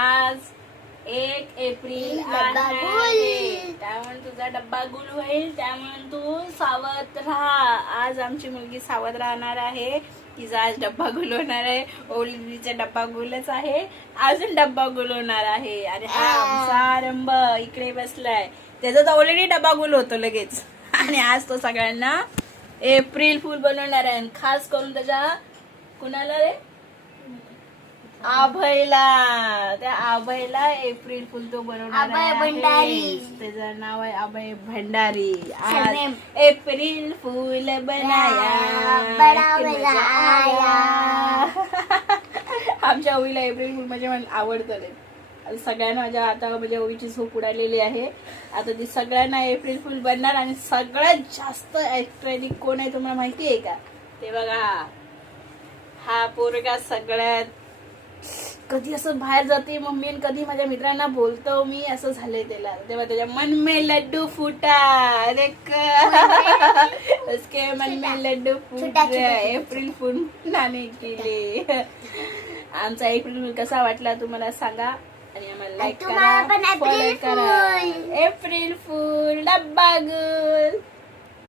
आज 1 एप्रिल आहे, त्यामुळे तुझा डब्बा गुल होईल, त्यामुळे तू सावध राहा. आज आमची मुलगी सावध राहणार आहे. तिचा आज डब्बा गुल होणार आहे. ओलीचा डब्बा गुलच आहे, अजून डब्बा गुल होणार आहे. आणि हा आमचा आरंभ इकडे बसलाय, त्याचा तर ऑलरेडी डब्बा गुल होतो लगेच. आणि आज तो सगळ्यांना एप्रिल फुल बनवणार आहे. खास करून त्याच्या कुणाला रे, अभयला, त्या अभयला एप्रिल फुल तो बनवणार आहे. त्याचं नाव आहे अभय भंडारी. आज एप्रिल फुल बनाया. आमच्या ओवीला एप्रिल फुल म्हणजे आवडतं. सगळ्यांना माझ्या आता म्हणजे ओवीची झोप उडालेली आहे. आता ती सगळ्यांना एप्रिल फुल बनणार. आणि सगळ्यात जास्त ॲक्ट्रेस कोण आहे तुम्हाला माहिती आहे का? ते बघा, हा पोरगा सगळ्यात कधी असं बाहेर जाते मम्मी आणि कधी माझ्या मित्रांना बोलतो मी, असं झालंय त्याला. तेव्हा त्याच्या मन में लड्डू फुटा, अरे उसके मन में लड्डू फुटा, एप्रिल फुल नाणे केले. आमचा एप्रिल फुल कसा वाटला तुम्हाला सांगा आणि आम्हाला लाईक करा, फॉलो करा. एप्रिल फुल डब्बा गुल.